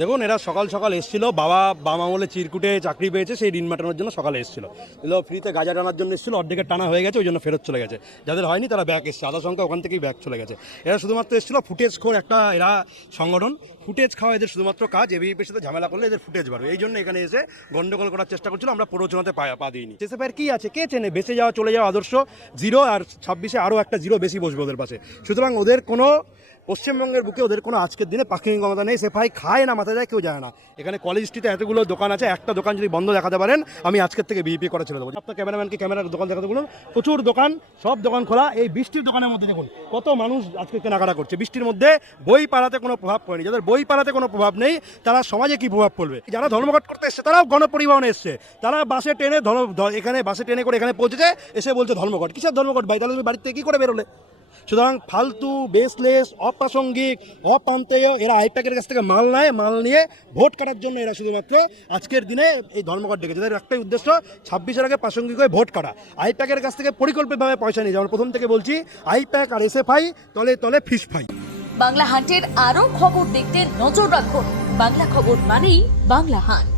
দেখুন, এরা সকাল সকাল এসেছিল, বাবা আমলে চিরকুটে চাকরি পেয়েছে, সেই ঋণ মেটানোর জন্য সকালে এসেছিল। এগুলো ফ্রিতে গাঁজা টানার জন্য এসেছিল, অর্ধেকের টানা হয়ে গেছে, ওই জন্য ফেরত চলে গেছে। যাদের হয়নি তারা ব্যাক এসছে, আধা সংখ্যা ওখান থেকেই ব্যাক চলে গেছে। এরা শুধুমাত্র এসেছিল ফুটেজ খোর একটা এরা সংগঠন, ফুটেজ খাওয়া এদের শুধুমাত্র কাজ। এবিপির সাথে ঝামেলা করলে এদের ফুটেজ বাড়বে, এই জন্য এখানে এসে গন্ডগোল করার চেষ্টা করছিল। আমরা প্ররোচনাতে পা দিইনি। এসএফআইয়ের কি আছে, কে চেনে? বেঁচে যাওয়া চলে যাওয়া আদর্শ জিরো, আর 26-এ আরও একটা জিরো বেশি বসবে ওদের পাশে। সুতরাং ওদের কোনো পশ্চিমবঙ্গের বুকে ওদের কোনো আজকের দিনে পাখিং ক্ষমতা নেই। সেফাই খায় না, মাথা যায় কেউ যায় না। এখানে কলেজ স্ট্রিটে এতগুলো দোকান আছে, একটা দোকান যদি বন্ধ দেখাতে পারেন, আমি আজকের থেকে বিইপি করা ছেড়ে দেবো। আপনার ক্যামেরাম্যানকে ক্যামেরার দোকান দেখাতে বলুন, প্রচুর দোকান, সব দোকান খোলা। এই বৃষ্টির দোকানের মধ্যে দেখুন কত মানুষ আজকে কেনাকাটা করছে বৃষ্টির মধ্যে। বই পাড়াতে কোনো প্রভাব পড়েনি। যাদের বই পাড়াতে কোনো প্রভাব নেই, তারা সমাজে কি প্রভাব পড়বে? যারা ধর্মঘট করতে এসছে তারাও গণপরিবহনে এসছে, তারা বাসে ট্রেনে এখানে বাসে ট্রেনে করে এখানে পৌঁছেছে, এসে বলছে ধর্মঘট। কিসের ধর্মঘট ভাই? তাহলে তুমি বাড়িতে কি করে বেরোলে? সুতরাং ফালতু, বেসলেস, অপ্রাসঙ্গিক, অপান্তেয় এরা আইপ্যাকের কাছ থেকে মাল নেয়, মাল নিয়ে ভোট কাটার জন্য এরা শুধুমাত্র আজকের দিনে এই ধর্মঘট ডেকেছে। যাদের একটাই উদ্দেশ্য 26-এর আগে প্রাসঙ্গিক হয়ে ভোট কাটা। আইপ্যাকের কাছ থেকে পরিকল্পিতভাবে পয়সা নিয়ে, যেমন প্রথম থেকে বলছি, আইপ্যাক আর এসএফআই তলে তলে ফিশ ফাই। বাংলা হান্টের আরও খবর দেখতে নজর রাখুন। বাংলা খবর মানেই বাংলা হান্ট।